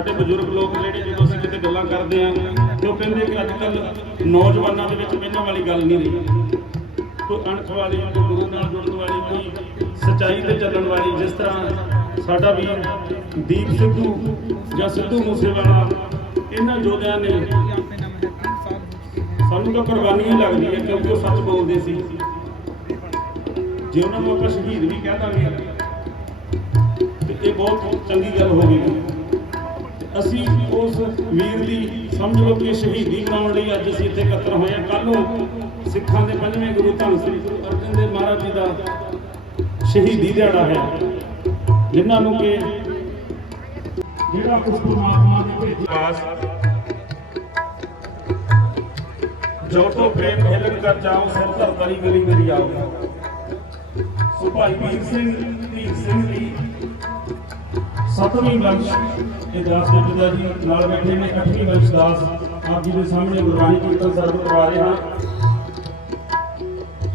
ਸਾਡੇ ਬਜ਼ੁਰਗ ਲੋਕ ਜਿਹੜੇ ਜਦੋਂ ਅਸੀਂ ਕਿਤੇ ਗੱਲਾਂ ਕਰਦੇ ਆ ਤੇ ਉਹ ਕਹਿੰਦੇ ਕਿ ਅੱਜ ਕੱਲ ਨੌਜਵਾਨਾਂ ਦੇ ਵਿੱਚ ਪਹਿਲਾਂ ਵਾਲੀ ਗੱਲ ਨਹੀਂ ਰਹੀ। ਕੋਈ ਅਣਖ ਵਾਲੀ, ਕੋਈ ਗੁਰੂ ਨਾਲ ਜੁੜਨ ਵਾਲੀ, ਕੋਈ ਸਚਾਈ ਤੇ ਚੱਲਣ ਵਾਲੀ, ਜਿਸ ਤਰ੍ਹਾਂ ਸਾਡਾ ਵੀਰ ਦੀਪ ਸਿੱਧੂ ਜਾਂ ਸਿੱਧੂ ਮੂਸੇਵਾਲਾ, ਇਹਨਾਂ ਯੋਧਿਆਂ ਨੇ ਸਾਨੂੰ ਤਾਂ ਕੁਰਬਾਨੀਆਂ ਹੀ ਲੱਗਦੀ ਹੈ ਕਿਉਂਕਿ ਉਹ ਸੱਚ ਬੋਲਦੇ ਸੀ। ਜੇ ਉਹਨਾਂ ਨੂੰ ਆਪਾਂ ਸ਼ਹੀਦ ਵੀ ਕਹਿ ਦਾਂਗੇ, ਤੇ ਇਹ ਬਹੁਤ ਚੰਗੀ ਗੱਲ ਹੋ ਗਈ। ਅਸੀਂ ਉਸ ਵੀਰ ਦੀ ਸਮਝ ਲਓ ਕਿ ਸ਼ਹੀਦੀ ਮਨਾਉਣ ਲਈ ਅੱਜ ਅਸੀਂ ਇੱਥੇ ਇਕੱਤਰ ਹੋਏ ਹਾਂ। ਕੱਲ ਨੂੰ ਸਿੱਖਾਂ ਦੇ ਪੰਜਵੇਂ ਗੁਰੂ ਧੰਨ ਸ੍ਰੀ ਗੁਰੂ ਅਰਜਨ ਦੇਵ ਮਹਾਰਾਜ ਜੀ ਦਾ ਸ਼ਹੀਦੀ ਦਿਹਾੜਾ ਹੈ। ਜਿਨ੍ਹਾਂ ਨੂੰ ਕਿ ਜਿਹੜਾ ਕੁਝ ਪਰਮਾਤਮਾ ਨੇ ਭੇਜਿਆ। ਜੋ ਤੋ ਪ੍ਰੇਮ ਖੇਲਣ ਕਰ ਜਾਉ, ਸਿਰ ਧਰ ਤਰੀ ਗਲੀ ਮੇਰੀ ਆਓ। ਸੋ ਭਾਈ ਵੀਰ ਸਿੰਘ, ਧੀਰ ਸਿੰਘ ਦੀ ਸਤਵੀਂ ਵੰਸ਼ ਇਹ ਦਾਸ ਦੇ ਪਿਤਾ ਜੀ ਨਾਲ ਬੈਠੇ ਨੇ ਅੱਠਵੀਂ ਵੰਸ਼ ਦਾਸ। ਆਪ ਜੀ ਦੇ ਸਾਹਮਣੇ ਗੁਰਬਾਣੀ ਕੀਰਤਨ ਸਰਬ ਕਰਵਾ ਰਹੇ ਹਾਂ।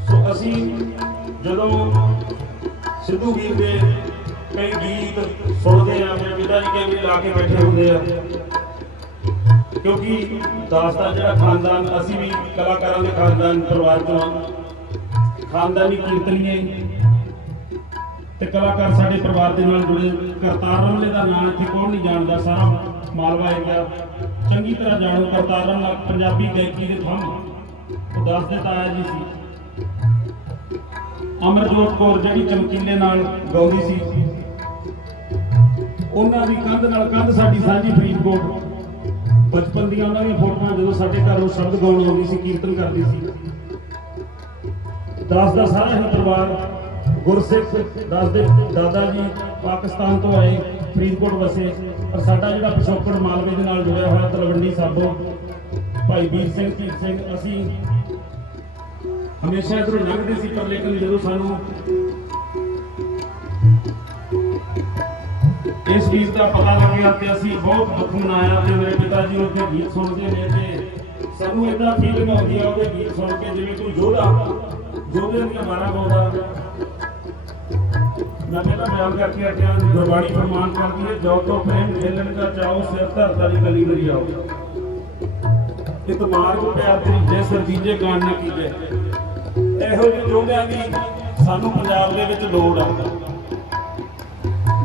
ਸੋ ਅਸੀਂ ਜਦੋਂ ਸਿੱਧੂ ਵੀਰ ਦੇ ਕਈ ਗੀਤ ਸੁਣਦੇ ਆ ਮੇਰੇ ਪਿਤਾ ਜੀ ਕਈ ਲਾ ਕੇ ਬੈਠੇ ਹੁੰਦੇ ਆ, ਕਿਉਂਕਿ ਦਾਸ ਦਾ ਜਿਹੜਾ ਖਾਨਦਾਨ, ਅਸੀਂ ਵੀ ਕਲਾਕਾਰਾਂ ਦੇ ਖਾਨਦਾਨ ਪਰਿਵਾਰ ਤੋਂ ਖਾਨਦਾਨੀ ਕੀਰਤਨੀਏ ਤੇ ਕਲਾਕਾਰ ਸਾਡੇ ਪਰਿਵਾਰ ਦੇ ਨਾਲ ਜੁੜੇ। ਕਰਤਾਰ ਰਮਲੇ ਦਾ ਨਾਮ ਇੱਥੇ ਕੌਣ ਨਹੀਂ ਜਾਣਦਾ, ਸਾਰਾ ਮਾਲਵਾ ਏਰੀਆ ਚੰਗੀ ਤਰ੍ਹਾਂ ਜਾਣੋ, ਕਰਤਾਰ ਰਮਲਾ ਪੰਜਾਬੀ ਗਾਇਕੀ ਦੇ ਥੰਮ। ਉਹ ਦੱਸਦੇ ਤਾਂ ਜੀ ਸੀ। ਅਮਰਜੋਤ ਕੌਰ ਜਿਹੜੀ ਚਮਕੀਲੇ ਨਾਲ ਗਾਉਂਦੀ ਸੀ। ਉਹਨਾਂ ਦੀ ਕੰਧ ਨਾਲ ਕੰਧ ਸਾਡੀ ਸਾਂਝੀ ਫਰੀਦਕੋਟ। ਬਚਪਨ ਦੀਆਂ ਉਹਨਾਂ ਦੀਆਂ ਫੋਟੋਆਂ ਜਦੋਂ ਸਾਡੇ ਘਰ ਉਹ ਸ਼ਬਦ ਗਾਉਣ ਆਉਂਦੀ ਸੀ, ਕੀਰਤਨ ਕਰਦੀ ਸੀ। ਦਾਸ ਦਾ ਸਾਰਾ ਹੀ ਪਰਿਵਾਰ ਗੁਰਸਿੱਖ ਦੱਸਦੇ ਦਾਦਾ ਜੀ ਪਾਕਿਸਤਾਨ ਤੋਂ ਆਏ ਫਰੀਦਕੋਟ ਵਸੇ, ਪਰ ਸਾਡਾ ਜਿਹੜਾ ਪਿਛੋਕੜ ਮਾਲਵੇ ਦੇ ਨਾਲ ਜੁੜਿਆ ਹੋਇਆ ਤਲਵੰਡੀ ਸਾਬੋ, ਭਾਈ ਵੀਰ ਸਿੰਘ, ਧੀਰ ਸਿੰਘ, ਅਸੀਂ ਹਮੇਸ਼ਾ ਇਧਰੋਂ ਲੰਘਦੇ ਸੀ, ਪਰ ਲੇਕਿਨ ਜਦੋਂ ਸਾਨੂੰ ਇਸ ਚੀਜ਼ ਦਾ ਪਤਾ ਲੱਗਿਆ ਤੇ ਅਸੀਂ ਬਹੁਤ ਦੁੱਖ ਮਨਾਇਆ ਤੇ ਮੇਰੇ ਪਿਤਾ ਜੀ ਉੱਥੇ ਗੀਤ ਸੁਣਦੇ ਨੇ ਤੇ ਸਾਨੂੰ ਇਦਾਂ ਫੀਲਿੰਗ ਆਉਂਦੀ ਆ ਉਹਦੇ ਗੀਤ ਸੁਣ ਕੇ ਜਿਵੇਂ ਕੋਈ ਯੋਧਾ ਯੋਧੇ ਦੀਆਂ ਮਾਰਾਂ ਗਾਉਂਦਾ ਮੈਂ ਪਹਿਲਾਂ ਬਿਆਨ ਕਰਕੇ ਹਟਿਆ ਗੁਰਬਾਣੀ ਪ੍ਰਮਾਣ ਕਰਦੀ ਹੈ ਜੋ ਤੋਂ ਪ੍ਰੇਮ ਖੇਲਣ ਦਾ ਚਾਹੋ, ਸਿਰ ਧਰ ਤਲੀ ਗਲੀ ਮੇਰੀ ਆਓ। ਇਹ ਤੁਮਾਰ ਪਿਆਰ ਤੇਰੀ ਜੈ ਸਰਜੀਜੇ ਗਾਣ ਨਾ ਕੀਜੇ। ਇਹੋ ਜਿਹੇ ਯੋਧਿਆਂ ਦੀ ਸਾਨੂੰ ਪੰਜਾਬ ਦੇ ਵਿੱਚ ਲੋੜ ਆ।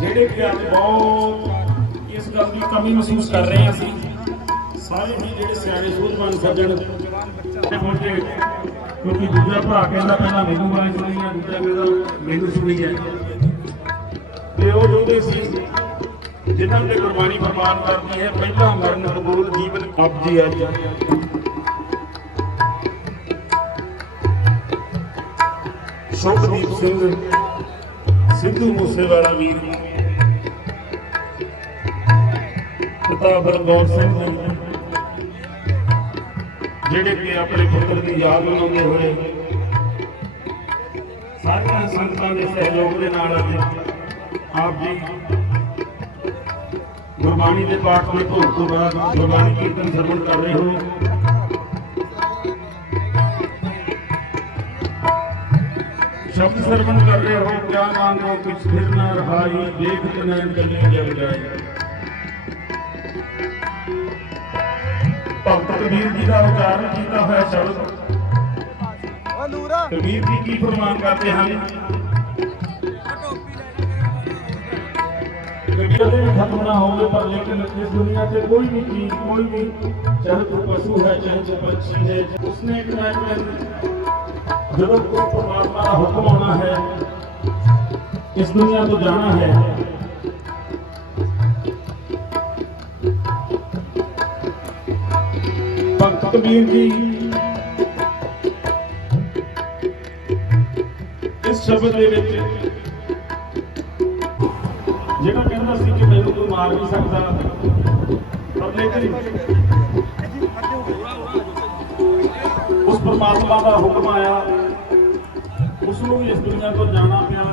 ਜਿਹੜੇ ਕਿ ਅੱਜ ਬਹੁਤ ਇਸ ਗੱਲ ਦੀ ਕਮੀ ਮਹਿਸੂਸ ਕਰ ਰਹੇ ਹਾਂ ਅਸੀਂ। ਸਾਰੇ ਹੀ ਜਿਹੜੇ ਸਿਆਣੇ ਸੂਝਵਾਨ ਸੱਜਣ ਤੇ ਪਹੁੰਚੇ ਕਿਉਂਕਿ ਦੂਜਾ ਭਰਾ ਕਹਿੰਦਾ, ਪਹਿਲਾਂ ਮੈਨੂੰ ਬਾਰੇ ਸੁਣੀ ਹੈ ਦੂਜਾ ਕਹਿੰਦਾ, ਮੈਨੂੰ ਸੁਣੀ ਹੈ ਤੇ ਉਹ ਜੋਦੇ ਸੀ, ਜਿਨ੍ਹਾਂ ਨੇ ਗੁਰਬਾਣੀ ਪ੍ਰਮਾਣ ਕਰਦੀ ਹੈ, ਪਹਿਲਾ ਮਰਨ ਕਬੂਲ ਜੀਵਨ ਆਪ ਜੀ। ਅੱਜ ਸ਼ੁਭਦੀਪ ਸਿੰਘ, ਸਿੱਧੂ ਮੂਸੇਵਾਲਾ ਵੀਰ ਪਿਤਾ ਬਲਗੌਰ ਸਿੰਘ ਜਿਹੜੇ ਕਿ ਆਪਣੇ ਪੁੱਤਰ ਦੀ ਯਾਦ ਮਨਾਉਂਦੇ ਹੋਏ ਸਾਰੀਆਂ ਸੰਗਤਾਂ ਦੇ ਸਹਿਯੋਗ ਦੇ ਨਾਲ ਅੱਜ ਆਪ ਜੀ ਗੁਰਬਾਣੀ ਦੇ ਪਾਠ ਦੇ ਭੋਗ ਤੋਂ ਬਾਅਦ ਗੁਰਬਾਣੀ ਕੀਰਤਨ ਸਰਵਣ ਕਰ ਰਹੇ ਹੋ। ਸ਼ਬਦ ਸਰਵਣ ਕਰ ਰਹੇ ਹੋ ਕਿਆ ਮੰਗੋ ਕਿਛ ਫਿਰ ਨਾ ਰਹਾਈ ਦੇਖਤ ਨੈਣ ਕੱਲੇ ਜਗ ਜਾਏ। ਭਗਤ ਕਬੀਰ ਜੀ ਦਾ ਉਚਾਰਨ ਕੀਤਾ ਹੋਇਆ ਸ਼ਬਦ। ਕਬੀਰ ਜੀ ਕੀ ਫਰਮਾਨ ਕਰਦੇ ਹਨ? ਕਬੀਰ ਦੇ ਵੀ ਖਤਮ ਨਾ ਹੋਵੇ ਪਰ ਲੇਕਿਨ ਇਸ ਦੁਨੀਆ ਤੇ ਕੋਈ ਵੀ ਚੀਜ਼ ਕੋਈ ਵੀ ਚਾਹੇ ਕੋਈ ਪਸ਼ੂ ਹੈ ਚਾਹੇ ਕੋਈ ਪੰਛੀ ਹੈ ਉਸਨੇ ਇੱਕ ਨਾ ਇੱਕ ਦਿਨ ਜਦੋਂ ਕੋਈ ਪਰਮਾਤਮਾ ਦਾ ਹੁਕਮ ਆਉਣਾ ਹੈ ਇਸ ਦੁਨੀਆ ਤੋਂ ਜਾਣਾ ਹੈ ਭਗਤ ਕਬੀਰ ਜੀ ਇਸ ਸ਼ਬਦ ਦੇ ਵਿੱਚ ਜਿਹੜਾ ਮਾਰ ਨਹੀਂ ਸਕਦਾ ਪਰ ਲੇਕਿਨ ਉਸ ਪਰਮਾਤਮਾ ਦਾ ਹੁਕਮ ਆਇਆ ਉਸ ਨੂੰ ਇਸ ਦੁਨੀਆ ਤੋਂ ਜਾਣਾ ਪਿਆ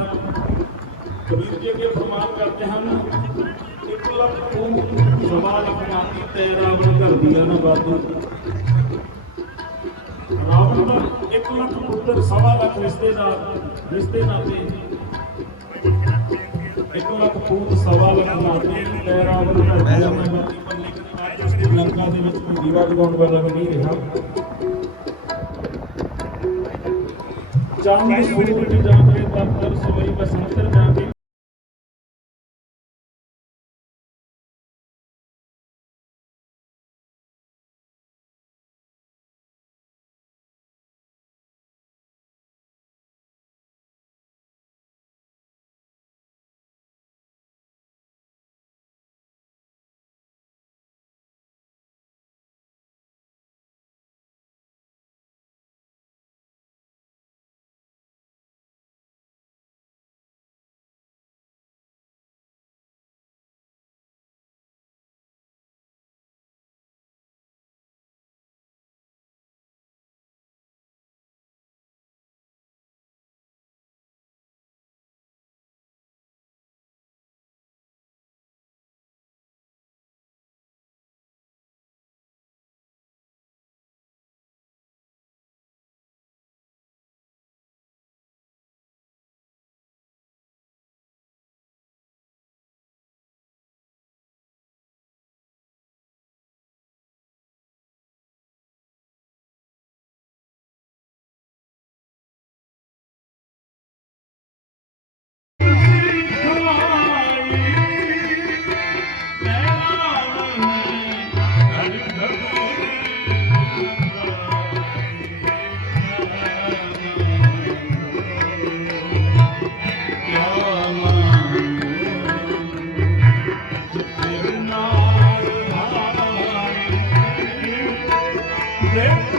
ਕਬੀਰ ਜੀ ਅੱਗੇ ਫਰਮਾਨ ਕਰਦੇ ਹਨ ਇੱਕ ਲੱਖ ਤੂੰ ਸਵਾ ਲੱਖ ਮਾਤੀ ਤੇ ਰਾਵਣ ਕਰਦੀਆਂ ਨਾ ਬਾਦੂ ਰਾਵਣ ਦਾ ਇੱਕ ਲੱਖ ਪੁੱਤਰ ਸਵਾ ਲੱਖ ਰਿਸ਼ਤੇਦਾਰ ਰਿਸ਼ਤੇ ਨਾਤੇ ਇੱਕ ਲੱਖ ਫੂਟ ਸਵਾ ਲੱਖ ਨਾਟਕੀ ਪੈਰਾਵਲ ਬਹਿ ਲੰਕਾ ਦੇ ਵਿੱਚ ਕੋਈ ਦੀਵਾ ਜਗਾਉਣ ਵਾਲਾ ਵੀ ਨਹੀਂ ਰਿਹਾ ਚੰਦ ਸੂਰਜ ਜਾ ਕੇ ਸੋਈ ਬਸੰਤਰ ਜਾ there.